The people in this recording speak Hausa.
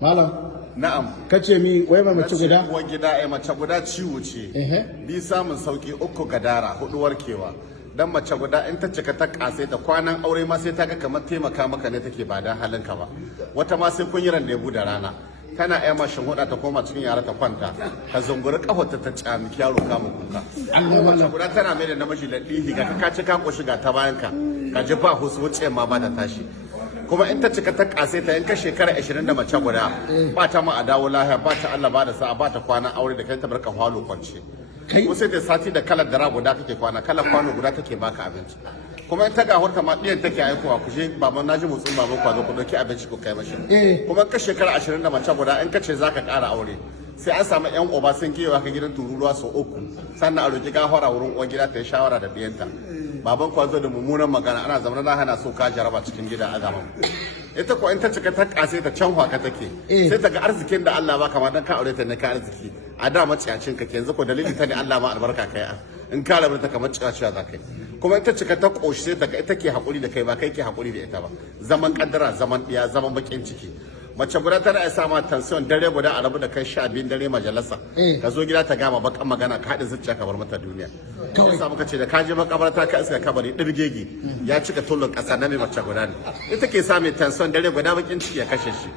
malam na'am kace mi wai mai mace guda uwar gida ai mace guda ciwo ce bi samun sauki uku gadara hudu warkewa dan mace guda in ta cika ta kasai ta kwanan aure ma sai ta ga kamar taimaka maka ne take ba dan halinka ba wata ma sai kun yi randebu da rana tana ai mashin huda ta koma cikin yara ta kwanta ka zunguri kafarta ta tsami yaro kama kuka mace guda tana mai da namiji ladihi ga ka ci ka koshi ga ta bayan ka ji ba husu wuce ma ba ta tashi kuma in ta cika ta kasai ta in ka shekara 20 da mace guda ba ta ma a dawo lahiya ba ta Allah ba da sa'a ba ta kwana aure da kai ta barka halo kwance ko sai da sati da kalar dara guda kake kwana kalar kwano guda take baka abinci kuma in ta ga horta ma diyan take aikowa ku je baban naji mutsun baban kwazo ku dauki abinci ku kai mashi kuma ka shekara 20 da mace guda in ka ce zaka ƙara aure sai an samu yan uba sun kewa ka gidan tururuwa sau uku sannan a roki gafara wurin uwan gida ta yi shawara da biyanta baban kwazo da mummunan magana ana zama na hana so ka jaraba cikin gida a gaban ita ko in ta cika ta kase ta can hwaka take sai ta ga arzikin da Allah ba kamar dan ka aure ta ne ka arziki a da maciyacin ka yanzu ko dalili ta ne Allah ma albarka kai in ka rabu ta kamar ciyaciya za kai kuma in ta cika ta koshi sai ta ga ita ke hakuri da kai ba kai ke hakuri da ita ba zaman kaddara zaman diya zaman bakin ciki mace guda tana isa ma tension dare guda a rabu da kai 12 dare majalisa ka zo gida ta gama bakan magana ka haɗa zuciya ka bar mata duniya kawai sa muka ce da ka je makabarta ka iska kabari dirgegi ya cika tulun ƙasa na mai mace guda ne ita ke sa mai tension dare guda bakin ciki ya kashe shi